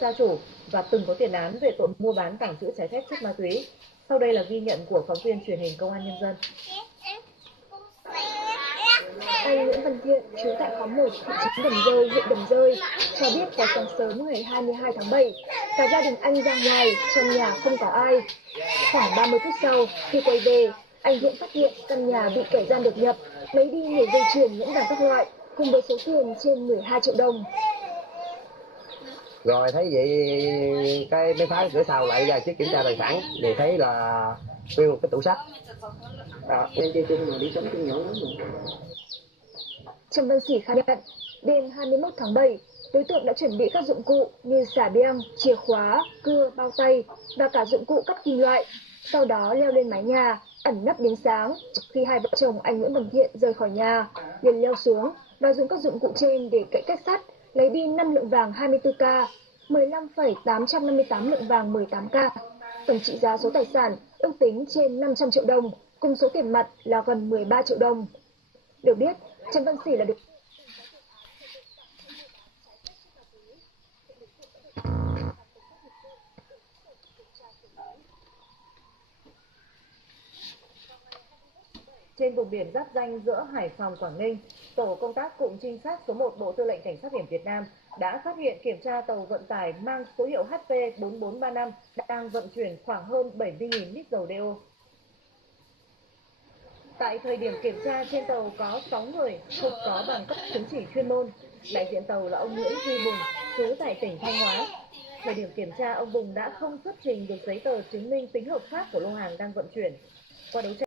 gia chủ và từng có tiền án về tội mua bán tàng trữ trái phép chất ma túy. Sau đây là ghi nhận của phóng viên truyền hình Công an Nhân dân. Anh Nguyễn Văn Thiện, trú tại khóm 1, thị trấn Đầm Rơi, huyện Đầm Rơi, cho biết vào sáng sớm ngày 22 tháng 7, cả gia đình anh ra ngoài, trong nhà không có ai. Khoảng 30 phút sau, khi quay về, anh Thiện phát hiện căn nhà bị kẻ gian đột nhập, lấy đi nhiều dây chuyền nhẫn vàng các loại, cùng với số tiền trên 12 triệu đồng. Rồi thấy vậy cái mới phá cửa sau lại ra chiếc kiểm tra tài sản thì thấy là nguyên một cái tủ sắt. Em chơi chung mà đi sống chung nhỏ lắm rồi. Trần Văn Sỉ khai nhận, đêm 21 tháng 7, đối tượng đã chuẩn bị các dụng cụ như xà beng, chìa khóa, cưa, bao tay và cả dụng cụ cắt kim loại. Sau đó leo lên mái nhà, ẩn nấp đến sáng. Khi hai vợ chồng anh Nguyễn Văn Thiện rời khỏi nhà, liền leo xuống và dùng các dụng cụ trên để cậy kết sắt, lấy đi 5 lượng vàng 24K, 15,858 lượng vàng 18K. Tổng trị giá số tài sản ước tính trên 500 triệu đồng, cùng số tiền mặt là gần 13 triệu đồng. Được biết, Trần Văn Sỉ là được Trên vùng biển giáp ranh giữa Hải Phòng, Quảng Ninh, tổ công tác cụm trinh sát số 1 Bộ Tư lệnh Cảnh sát biển Việt Nam đã phát hiện kiểm tra tàu vận tải mang số hiệu HP4435 đang vận chuyển khoảng hơn 70.000 lít dầu đeo. Tại thời điểm kiểm tra, trên tàu có 6 người không có bằng cấp chứng chỉ chuyên môn. Đại diện tàu là ông Nguyễn Duy Bùng, trú tại tỉnh Thanh Hóa. Thời điểm kiểm tra, ông Bùng đã không xuất trình được giấy tờ chứng minh tính hợp pháp của lô hàng đang vận chuyển. Qua đấu tranh